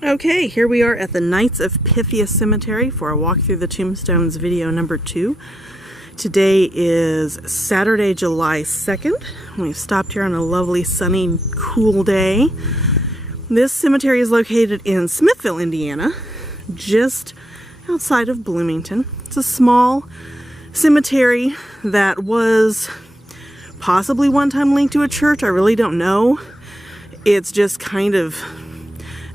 Okay, here we are at the Knights of Pythias Cemetery for a walk through the Tombstones video number 2. Today is Saturday, July 2nd. We've stopped here on a lovely, sunny, cool day. This cemetery is located in Smithville, Indiana, just outside of Bloomington. It's a small cemetery that was possibly one time linked to a church. I really don't know. It's just kind of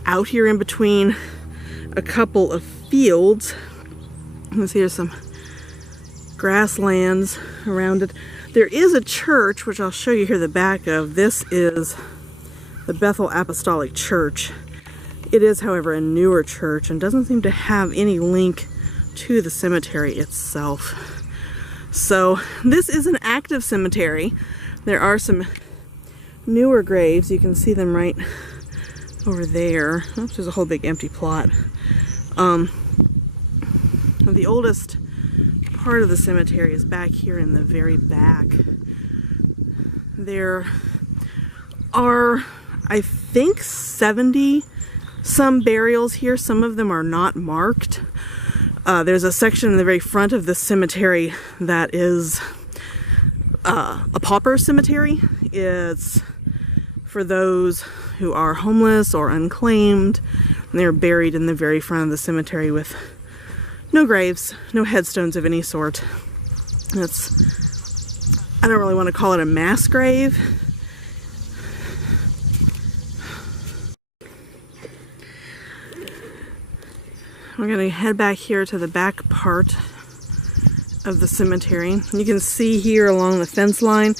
out here in between a couple of fields. You can see there's some grasslands around it. There is a church, which I'll show you here the back of. This is the Bethel Apostolic Church. It is, however, a newer church and doesn't seem to have any link to the cemetery itself. So this is an active cemetery. There are some newer graves. You can see them right over there. Oops, there's a whole big empty plot. The oldest part of the cemetery is back here in the very back. There are, I think, 70 some burials here. Some of them are not marked. There's a section in the very front of the cemetery that is a pauper cemetery. It's for those who are homeless or unclaimed. And they're buried in the very front of the cemetery with no graves, no headstones of any sort. I don't really want to call it a mass grave. We're going to head back here to the back part of the cemetery. You can see here along the fence line.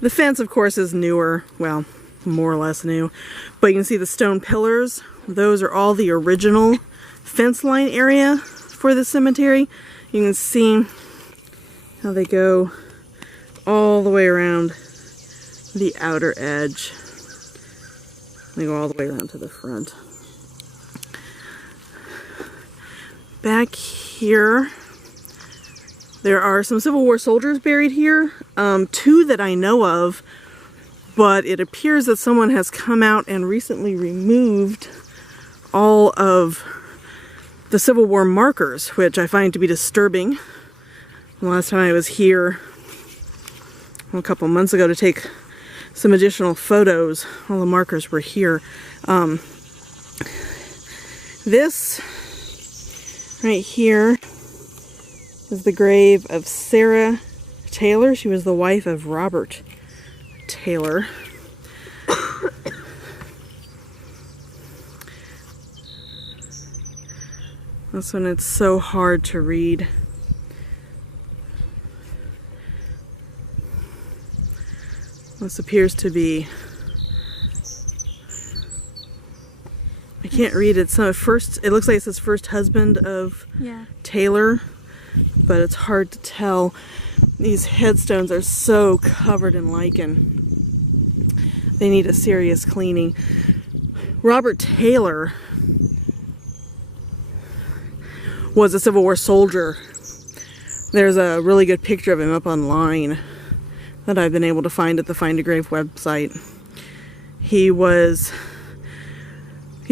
The fence, of course, is newer. Well, more or less new. But you can see the stone pillars. Those are all the original fence line area for the cemetery. You can see how they go all the way around the outer edge. They go all the way around to the front. Back here, there are some Civil War soldiers buried here. 2 that I know of, but it appears that someone has come out and recently removed all of the Civil War markers, which I find to be disturbing. The last time I was here a couple months ago to take some additional photos, all the markers were here. This right here is the grave of Sarah Taylor. She was the wife of Robert Taylor. This one, it's so hard to read. This appears to be, I can't read it. So it looks like it says first husband of Taylor, but it's hard to tell. These headstones are so covered in lichen. They need a serious cleaning. Robert Taylor was a Civil War soldier. There's a really good picture of him up online that I've been able to find at the Find a Grave website. He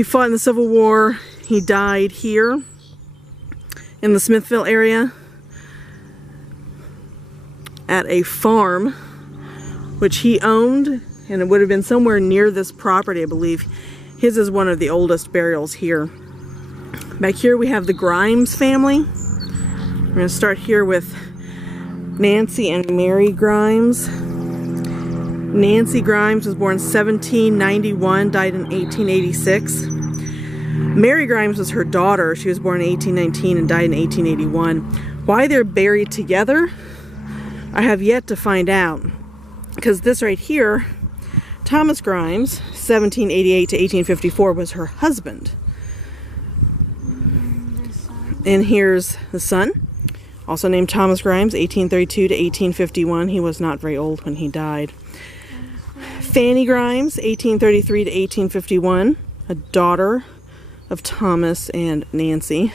fought in the Civil War. He died here in the Smithville area at a farm which he owned, and it would have been somewhere near this property, I believe. His is one of the oldest burials here. Back here we have the Grimes family. We're going to start here with Nancy and Mary Grimes. Nancy Grimes was born 1791, died in 1886. Mary Grimes was her daughter. She was born in 1819 and died in 1881. Why they're buried together, I have yet to find out. Because this right here, Thomas Grimes, 1788 to 1854, was her husband. And here's the son, also named Thomas Grimes, 1832 to 1851. He was not very old when he died. Fanny Grimes, 1833 to 1851, a daughter of Thomas and Nancy.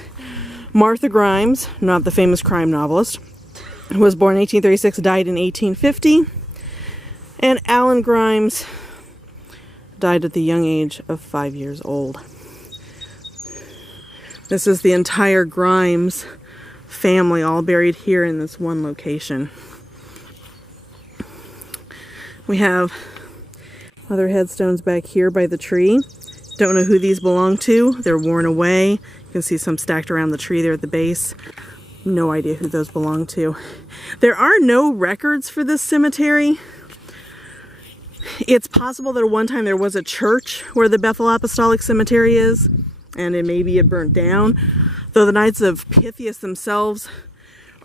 Martha Grimes, not the famous crime novelist, was born in 1836, died in 1850. And Alan Grimes died at the young age of 5 years old. This is the entire Grimes family all buried here in this one location. We have other headstones back here by the tree. Don't know who these belong to. They're worn away. You can see some stacked around the tree there at the base. No idea who those belong to. There are no records for this cemetery. It's possible that at one time there was a church where the Bethel Apostolic Cemetery is, and maybe it burnt down. Though the Knights of Pythias themselves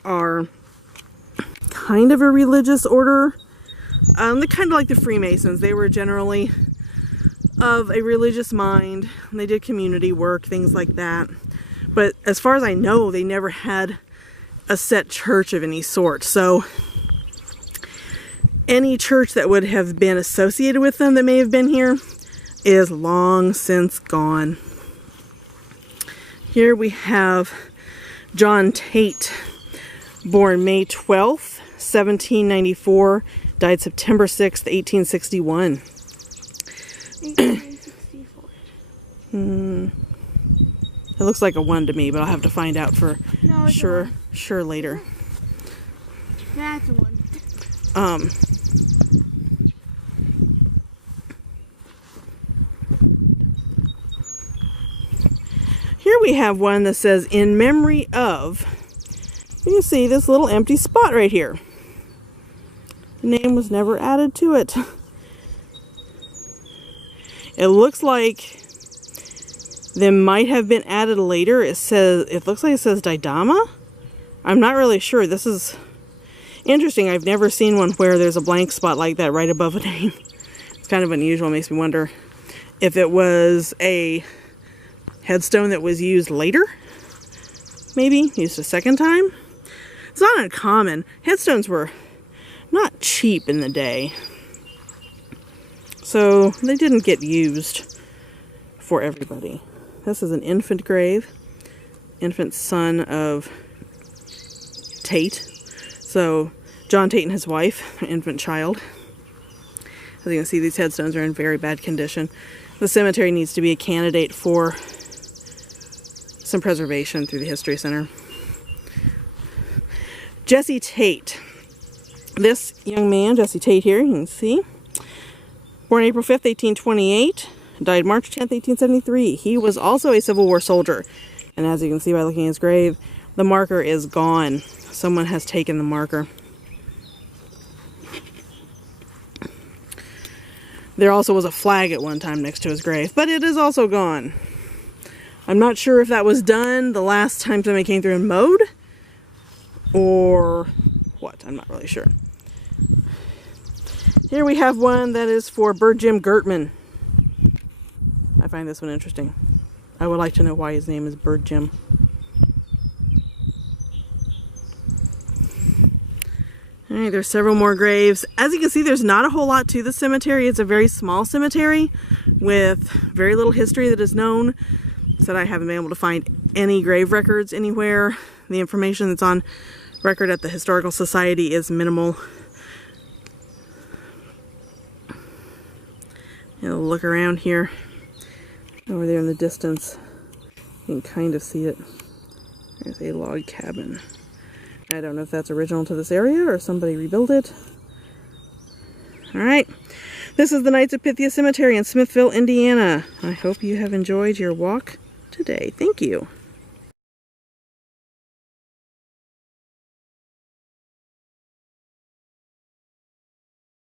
are kind of a religious order. They're kind of like the Freemasons. They were generally of a religious mind. They did community work, things like that. But as far as I know, they never had a set church of any sort. So any church that would have been associated with them that may have been here is long since gone. Here we have John Tate, born May 12th, 1794, died September 6th, 1861. 1864. It looks like a 1 to me, but I'll have to find out for sure later. That's a 1. Here we have one that says, in memory of. You can see this little empty spot right here. The name was never added to it. It looks like they might have been added later. It looks like it says Didama. I'm not really sure. This is interesting. I've never seen one where there's a blank spot like that right above a name. It's kind of unusual. It makes me wonder if it was a headstone that was used later. Maybe used a second time. It's not uncommon. Headstones were not cheap in the day, so they didn't get used for everybody. This is an infant grave, infant son of Tate. So John Tate and his wife, an infant child. As you can see, these headstones are in very bad condition. The cemetery needs to be a candidate for some preservation through the History Center. Jesse Tate. This young man, Jesse Tate here, you can see, born April 5th, 1828, died March 10th, 1873. He was also a Civil War soldier. And as you can see by looking at his grave, the marker is gone. Someone has taken the marker. There also was a flag at one time next to his grave, but it is also gone. I'm not sure if that was done the last time somebody came through and mowed, or what. I'm not really sure. Here we have one that is for Bird Jim Gertman. I find this one interesting. I would like to know why his name is Bird Jim. Alright, there's several more graves. As you can see, there's not a whole lot to the cemetery. It's a very small cemetery with very little history that is known. So I haven't been able to find any grave records anywhere. The information that's on record at the Historical Society is minimal. Look around here. Over there in the distance, you can kind of see it. There's a log cabin. I don't know if that's original to this area or somebody rebuilt it. Alright, this is the Knights of Pythias Cemetery in Smithville, Indiana. I hope you have enjoyed your walk today. Thank you.